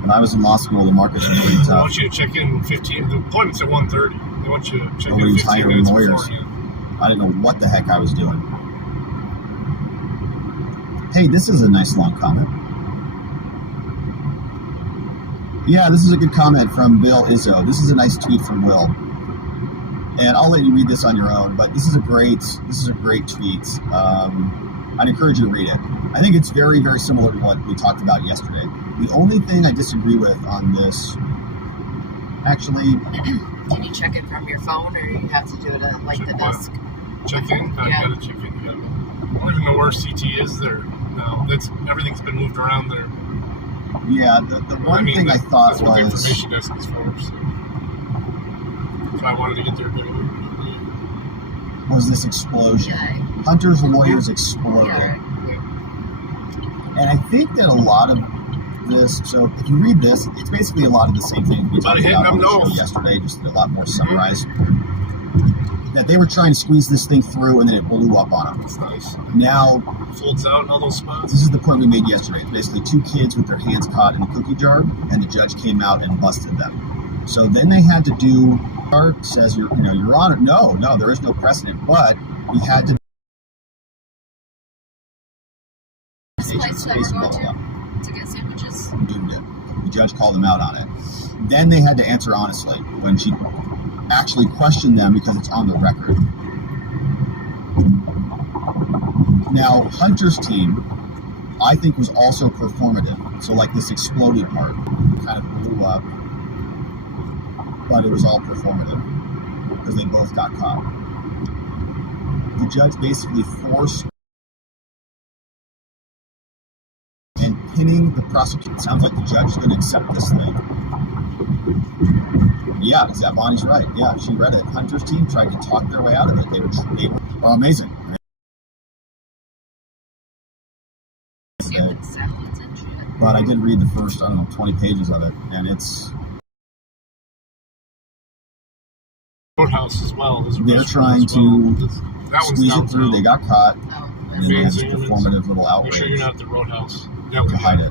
When I was in law school, the markets were really tough. They want you to check in 15, the appointment's at 1:30. They want you to check Nobody in was 15 hiring minutes lawyers. beforehand. I didn't know what the heck I was doing. Hey, this is a nice long comment. Yeah, this is a good comment from Bill Izzo. This is a nice tweet from Will. And I'll let you read this on your own, but this is a great tweet. I'd encourage you to read it. I think it's very, very similar to what we talked about yesterday. The only thing I disagree with on this, actually... Can you check it from your phone, or you have to do it at the desk? Check in? I gotta check in. I don't even know where CT is there. No, everything's been moved around there. Yeah, the one thing I thought that's what the was... information desk is for, so if I wanted to get there, was this explosion. Yeah. Hunter's lawyers exploded. Yeah. And I think that a lot of this, so if you read this, it's basically a lot of the same thing we talked about on the show yesterday, just a lot more summarized. that they were trying to squeeze this thing through, and then it blew up on them. That's nice. Now, Folds out in all those spots. this is the point we made yesterday. It's basically two kids with their hands caught in a cookie jar, and the judge came out and busted them. So then they had to do. Says Your Honor, no, there is no precedent, but we had to. This place that we're going to get sandwiches. Doomed it. The judge called them out on it. Then they had to answer honestly when she actually questioned them because it's on the record. Now, Hunter's team, I think, was also performative. So, like this exploded part kind of blew up, but it was all performative because they both got caught. The judge basically forced and pinning the prosecutor. Sounds like the judge is going to accept this thing. Yeah, Bonnie's right. Yeah, she read it. Hunter's team tried to talk their way out of it. They were amazing. But I did read the first, 20 pages of it, and it's... Roadhouse as well. They're trying to squeeze it through. They got caught. Oh, And then they had this performative little Make outrage sure you're not at the Roadhouse. to hide it.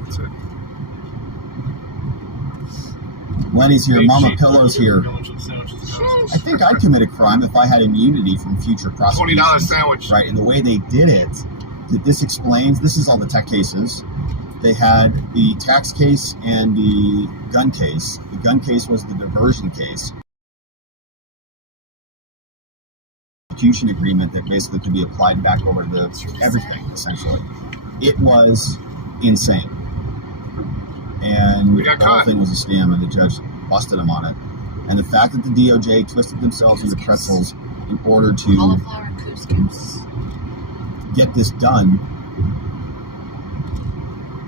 Lenny's here. Mama Pillow's here. I think I'd commit a crime if I had immunity from future prosecution. $20 sandwich. Right, and the way they did it, this explains, this is all the tech cases. They had the tax case and the gun case. The gun case was the diversion case. Execution agreement that basically could be applied back over to everything, essentially. It was insane. And We got the whole caught. thing was a scam, and the judge busted him on it. And the fact that the DOJ twisted themselves into pretzels in order to cauliflower and couscous. get this done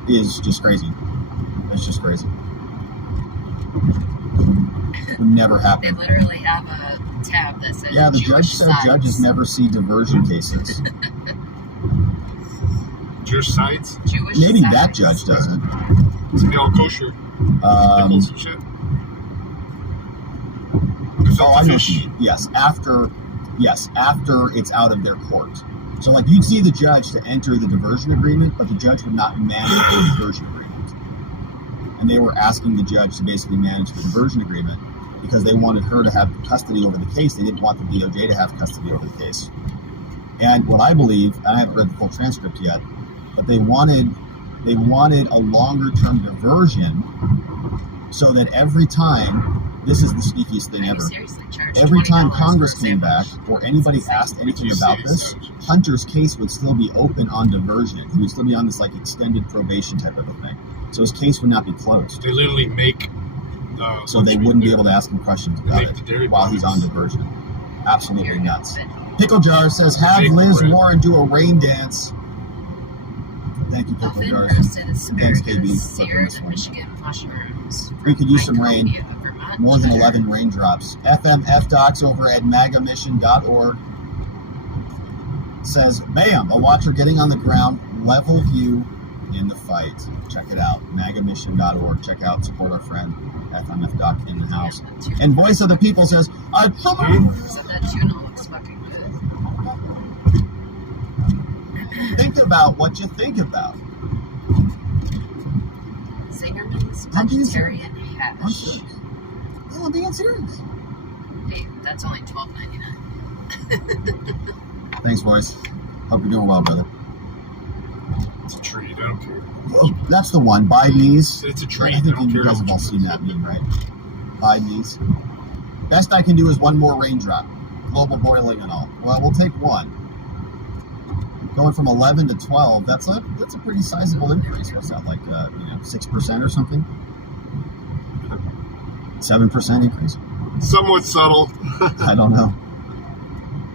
is just crazy. It's just crazy. Would never They happen. literally have a tab that says Yeah, the judge Jewish said sides. judges never see diversion cases. Jewish sides. Jewish Maybe sides. that judge doesn't. It's gonna be all kosher. Pickles and shit. Oh, I know what Fish. you mean. Yes, after it's out of their court. So, like, you'd see the judge to enter the diversion agreement, but the judge would not manage the diversion agreement. And they were asking the judge to basically manage the diversion agreement because they wanted her to have custody over the case. They didn't want the DOJ to have custody over the case. And what I believe, and I haven't read the full transcript yet, but they wanted a longer-term diversion so that every time, this is the sneakiest thing Are you ever. seriously charged Every time $20 Congress for a came back sandwich? or anybody asked anything about this, sandwiches. Hunter's case would still be open on diversion. He would still be on this like extended probation type of a thing. So his case would not be closed. They literally make. So they wouldn't be able to ask him questions about make it the dairy while he's on products. diversion. Absolutely You're nuts. good. Pickle Jar says, have Big Liz bread. Warren do a rain dance. Thank you, Pickle Muffin, Jar. roasted Thanks, asparagus, KB, for flipping seared this one. Michigan mushrooms. We could use from some rain. Mycobia, Vermont More than cheddar. 11 raindrops. FMF Docs over at magamission.org says, bam, a watcher getting on the ground, level view in the fight. Check it out. Magamission.org. Check out, support our friend, FMF Doc in the house. Yeah, that tuna- And Voice of the People says, I So that tuna looks fucking good. think about what you think about. Zingerman's I'm being vegetarian I'm hash. serious. No, I'm being serious. Hey, that's only $12.99. Thanks, Voice. Hope you're doing well, brother. It's a treat. I don't care. Oh, that's the one. Bidenese. It's a treat. I I think don't you care guys how have all much seen that meme, right? Bidenese. Best I can do is one more raindrop. Global boiling and all. Well, we'll take one. Going from 11 to 12, that's a pretty sizable increase. What's that, like 6% or something? 7% increase? Somewhat subtle. I don't know.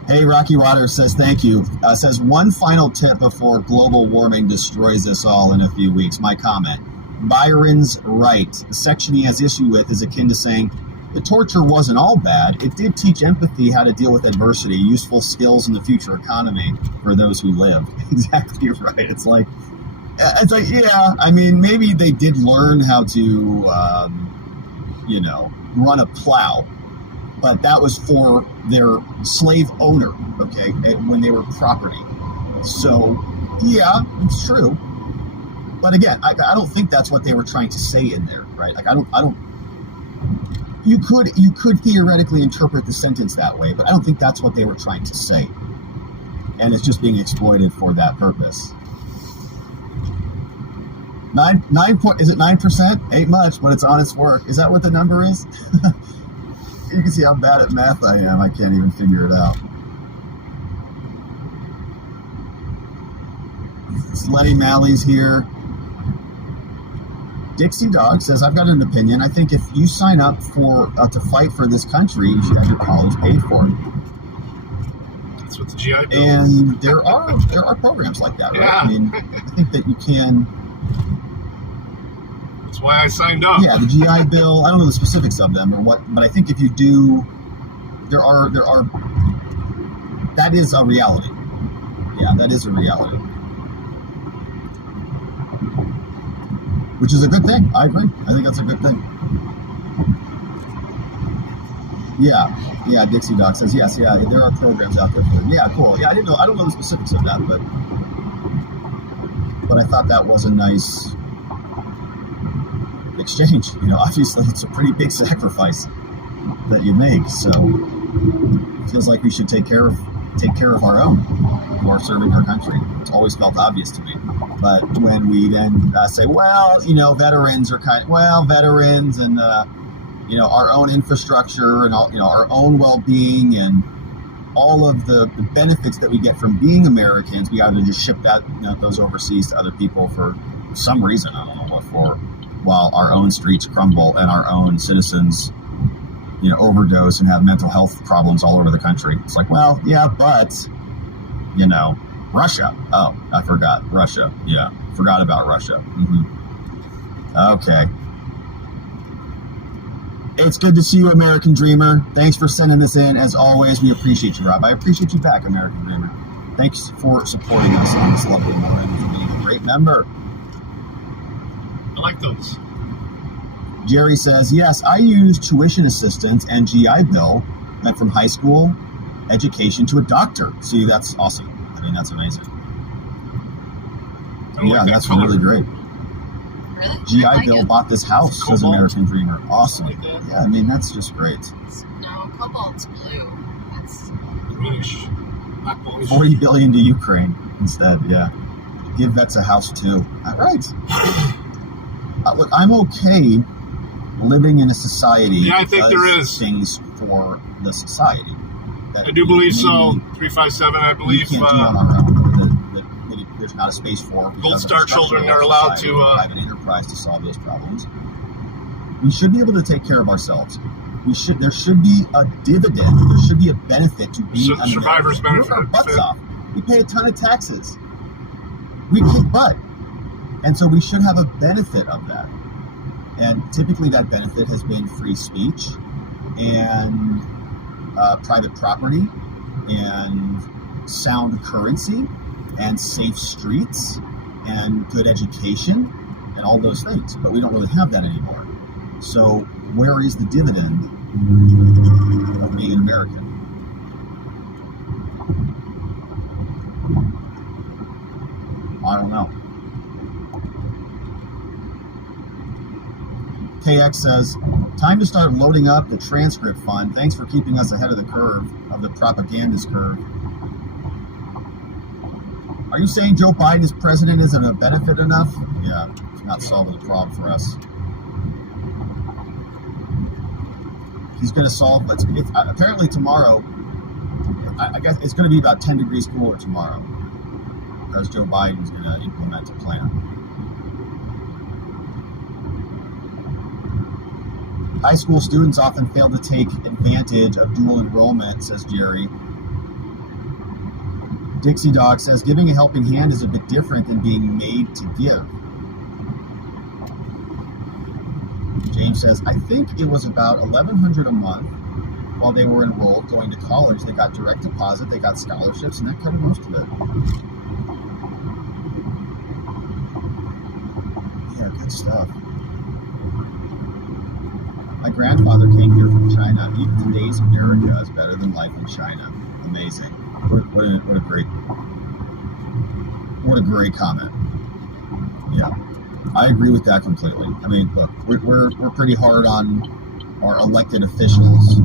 Hey, Rocky Water says thank you. Says one final tip before global warming destroys us all in a few weeks. My comment. Byron's right. The section he has issue with is akin to saying, the torture wasn't all bad. It did teach empathy, how to deal with adversity, useful skills in the future economy for those who lived. Exactly right. It's like, yeah, I mean, maybe they did learn how to, run a plow. but that was for their slave owner, okay, when they were property. So, yeah, it's true. But again, I don't think that's what they were trying to say in there, right? Like, I don't. You could theoretically interpret the sentence that way, but I don't think that's what they were trying to say. And it's just being exploited for that purpose. Is it 9%? Ain't much, but it's honest work. Is that what the number is? You can see how bad at math I am. I can't even figure it out. Lenny Malley's here. Dixie Dog says, I've got an opinion. I think if you sign up for to fight for this country, you should have your college paid for. That's what the GI Bill And there are programs like that, right? Yeah. I mean, I think that you can. That's why I signed up. Yeah, the GI Bill. I don't know the specifics of them or what, but I think if you do, there are. That is a reality. Yeah, that is a reality. Which is a good thing. I agree. I think that's a good thing. Yeah. Dixie Doc says yes. Yeah, there are programs out there for it. Yeah, cool. Yeah, I don't know the specifics of that, but I thought that was a nice exchange. Obviously, it's a pretty big sacrifice that you make. So it feels like we should take care of our own who are serving our country. It's always felt obvious to me. But when we then say, well, veterans are veterans and, our own infrastructure and, our own well-being and all of the benefits that we get from being Americans, we ought to just ship those overseas to other people for some reason. I don't know what for, while our own streets crumble and our own citizens overdose and have mental health problems all over the country. It's like, well, yeah, but, Russia. Oh, I forgot. Russia. Yeah, forgot about Russia. Mm-hmm. Okay. It's good to see you, American Dreamer. Thanks for sending this in. As always, we appreciate you, Rob. I appreciate you back, American Dreamer. Thanks for supporting us on this lovely morning and for being a great member. I like those. Jerry says, yes, I use tuition assistance and GI Bill, went from high school education to a doctor. See, that's awesome. I mean, that's amazing. Yeah, that's really great. Really? GI Bill bought this house, says American Dreamer. Awesome. Like that. Yeah, I mean, that's just great. No, cobalt's blue. That's Greenish. Not bluish. 40 billion to Ukraine instead, yeah. Give vets a house too. All right. Look, I'm okay living in a society Yeah, I think that there does is. things for the society. That I do believe so. maybe 357, I we believe. can't do on our own. That maybe there's not a space for. because Gold of the Star structure children of are our allowed society, to, private enterprise to solve those problems. We should be able to take care of ourselves. There should be a dividend. There should be a benefit to being an survivor's American. We work our benefit. butts off. We pay a ton of taxes. We kick butt. And so we should have a benefit of that. And typically that benefit has been free speech and private property and sound currency and safe streets and good education and all those things. But we don't really have that anymore. So where is the dividend of being an American? I don't know. KX says, time to start loading up the transcript fund. Thanks for keeping us ahead of the curve, of the propagandist curve. Are you saying Joe Biden as president isn't a benefit enough? Yeah, it's not solving the problem for us. He's going to solve, apparently tomorrow, I guess it's going to be about 10 degrees cooler tomorrow because Joe Biden's going to implement a plan. High school students often fail to take advantage of dual enrollment, says Jerry. Dixie Dog says, giving a helping hand is a bit different than being made to give. James says, I think it was about $1,100 a month while they were enrolled going to college. They got direct deposit, they got scholarships, and that covered most of it. Yeah, good stuff. My grandfather came here from China out. Even today's America is better than life in China. Amazing. What a great comment. Yeah, I agree with that completely. I mean, look, we're pretty hard on our elected officials,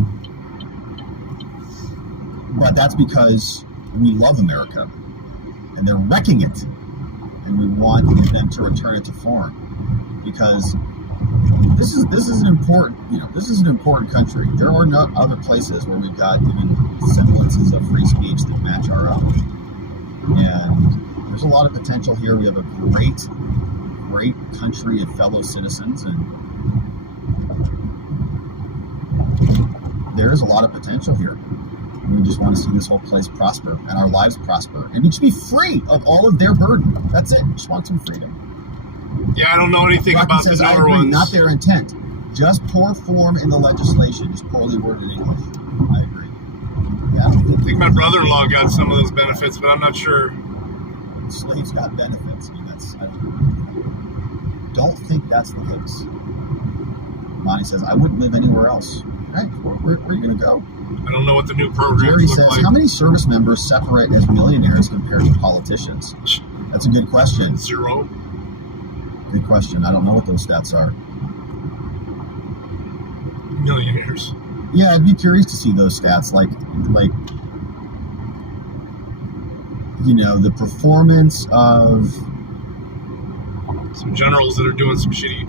but that's because we love America, and they're wrecking it, and we want them to return it to form, because this is an important country. There are no other places where we've got even semblances of free speech that match our own, and there's a lot of potential here. We have a great country of fellow citizens, and there is a lot of potential here. We just want to see this whole place prosper and our lives prosper, and we just be free of all of their burden. That's it. Just want some freedom. Yeah, I don't know anything Rocky about says, the I newer agree, ones. not their intent. Just poor form in the legislation. Just poorly worded English. I agree. Yeah, I think my brother-in-law got some of those benefits, but I'm not sure. Slaves got benefits. I mean, I don't think that's the case. Monty says, I wouldn't live anywhere else. Right? Where are you going to go? I don't know what the new programs Jerry look says, like. how many service members separate as millionaires compared to politicians? That's a good question. 0. Good question. I don't know what those stats are. Millionaires. Yeah, I'd be curious to see those stats, like the performance of Some generals that are doing some shady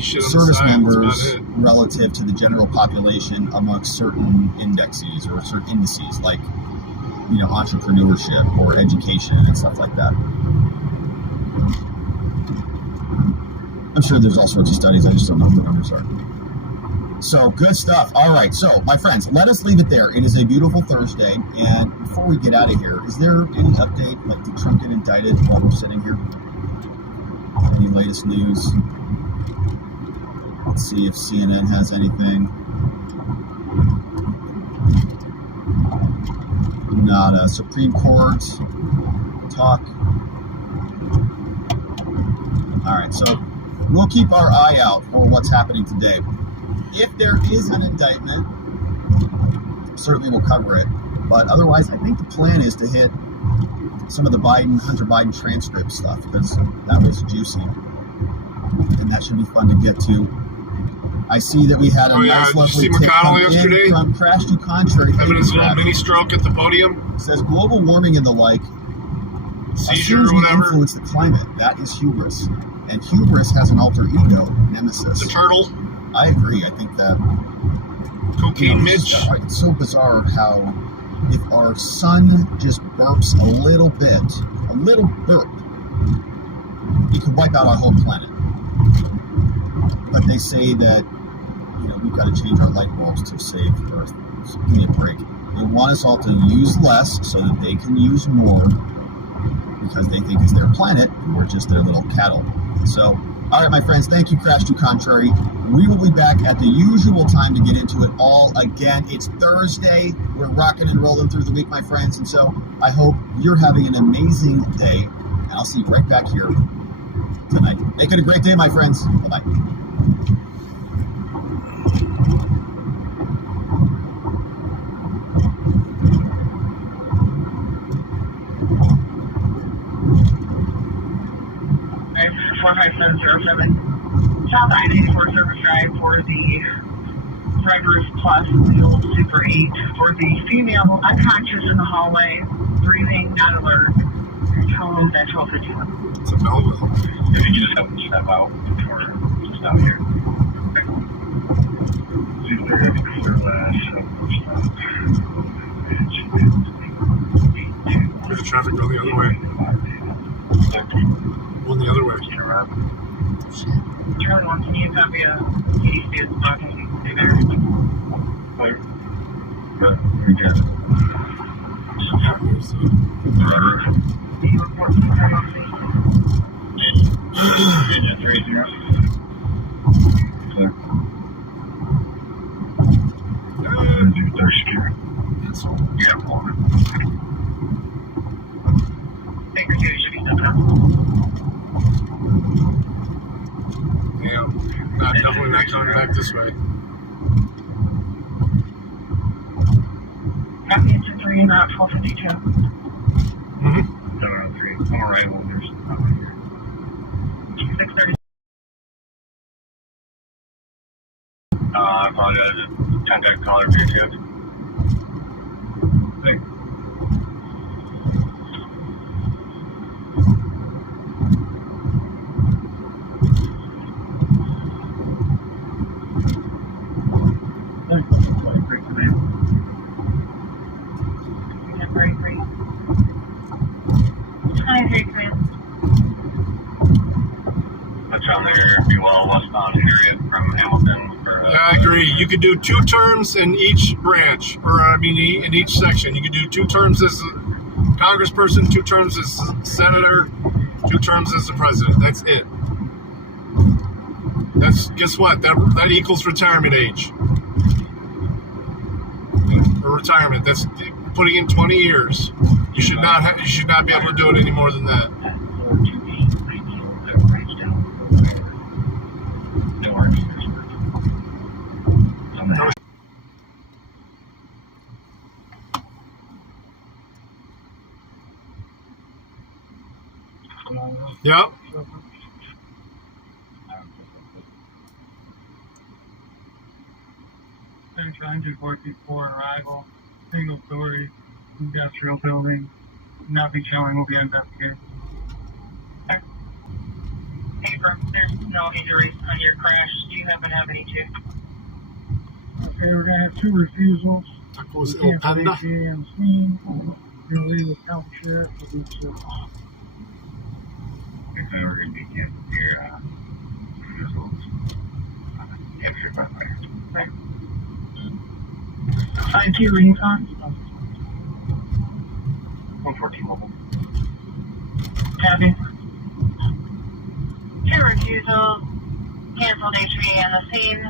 shit on service the side. members That's about it. relative to the general population amongst certain indexes or certain indices, like entrepreneurship or education and stuff like that. I'm sure there's all sorts of studies. I just don't know what the numbers are. So, good stuff. All right. So, my friends, let us leave it there. It is a beautiful Thursday. And before we get out of here, is there any update? Like, did Trump get indicted while we're sitting here? Any latest news? Let's see if CNN has anything. Nada. Supreme Court talk. All right. So, we'll keep our eye out for what's happening today. If there is an indictment, certainly we'll cover it. But otherwise, I think the plan is to hit some of the Hunter Biden transcript stuff, because that was juicy. And that should be fun to get to. I see that we had a nice, Did you lovely see tip McConnell come yesterday? in from Crash to Contrary. Having his little mini stroke at the podium. It says global warming and the like Seizure or assumes we whatever. influence the climate. That is hubris. And hubris has an alter ego, nemesis. The turtle. I agree. I think that Cocaine Mitch. it's so bizarre how if our sun just burps a little burp, it could wipe out our whole planet. But they say that we've got to change our light bulbs to save Earth. So give me a break. They want us all to use less so that they can use more, because they think it's their planet and we're just their little cattle. So, all right, my friends, thank you, Crash to Contrary. We will be back at the usual time to get into it all again. It's Thursday. We're rocking and rolling through the week, my friends. And so I hope you're having an amazing day. And I'll see you right back here tonight. Make it a great day, my friends. Bye-bye. It's 45707 South I-94 Service Drive for the Red Roof Plus, the old Super 8, for the female unconscious in the hallway, breathing, not alert. Tell them that 1251. It's a Belleville. If you just have to step out before just out here. See if they're having clear last stop. Where's the traffic go the other way? Going the other way. Charlie 1, can you copy a EDC at the talking? Stay there. Clear. Good. You got it. Rudder. Do you report to the policy? Agent 30. Clear. Do third secure. Yeah, one. Baker 2 should be stepping up. Yeah, definitely not coming back this way. en route 1252. Mm-hmm. Around 3. On arrival, there's not here. 630. I apologize. Contact caller for your too. Thanks. That's on there, be well westbound area from Hamilton. Yeah, I agree. You could do 2 terms in each branch, or I mean, in each section. You could do 2 terms as a congressperson, 2 terms as senator, 2 terms as the president. That's it. That's, guess what? That equals retirement age. Or retirement. That's putting in 20 years. You should not be able to do it any more than that. Yep. Central engine 424 arrival, single story, industrial building. Nothing showing will be investigated. Abram, there's no injuries on your crash. Do you happen to have any too? Okay, we're gonna have 2 refusals. Tacos We El canceled Panda. HCA on scene. We're gonna leave with county sheriff for these If I were going to be canceled here, results. Capture by fire. Right. 5-2 reading time. 114 mobile. Copy. 2 refusals. Canceled HVA on the scene.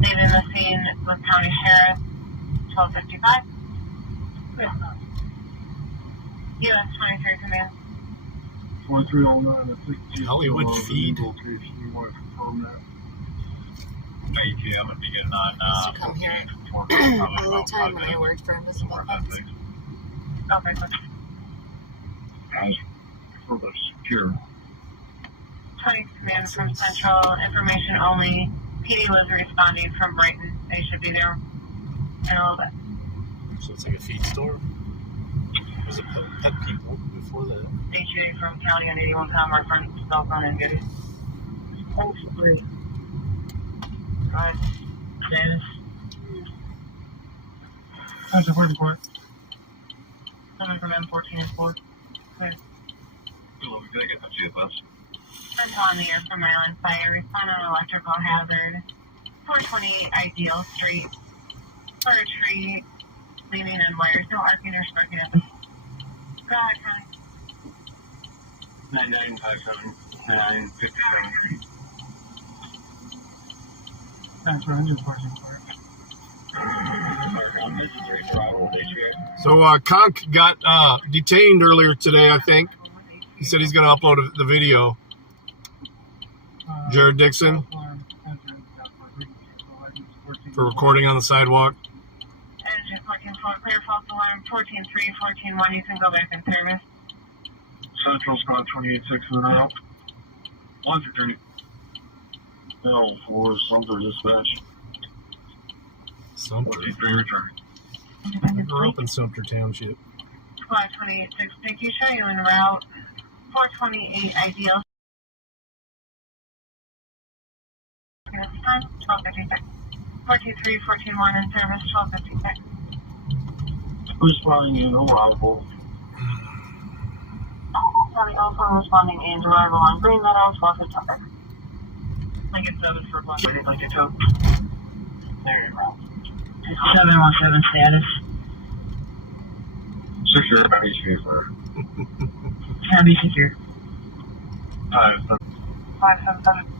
Leaving the scene with county sheriff. 1255. U.S. 23 command. 4309, I think. Hollywood feed. You want to confirm that? I'm going to be getting on. To come here all all the time when I worked for Invisible Funds. Okay, good. For the secure. 20 command from Central. Information only. PD lives responding from Brighton. They should be there in a little bit. So it's like a feed store? Was it pet people before that? HVA from county on 81 Commerce from cell phone and Getty. Oh, 3. Right. Status. That's a word report. Coming from M14 and 4. Clear. Hello, can I get the GFS? Central on the air from Maryland Fire. Respond on electrical hazard. 428 Ideal Street. For a tree leaning on wires. No arcing or sparking up. Go ahead, Connie. 9957 957. Thanks for engine 14 So Conk got detained earlier today, I think. He said he's going to upload the video. Jared Dixon for recording on the sidewalk. Engine 14-4, clear false alarm. 14-3, 14-1, you can go back in service. Central Squad 28-6 and out. 1-30. L4 Sumter dispatch. Sumter. 43 return. I grew up in Sumter Township. Squad 28-6, thank you. Show you en route. 428 Ideal. This time, 1256. 14-3, 14-1 in service, 1256. Responding in arrival. County also responding in arrival on Green Meadows, Walker Tucker. Lincoln 7 for 1. Lincoln 2. There you go. 717 status. Secure HV for County secure. 5. 577.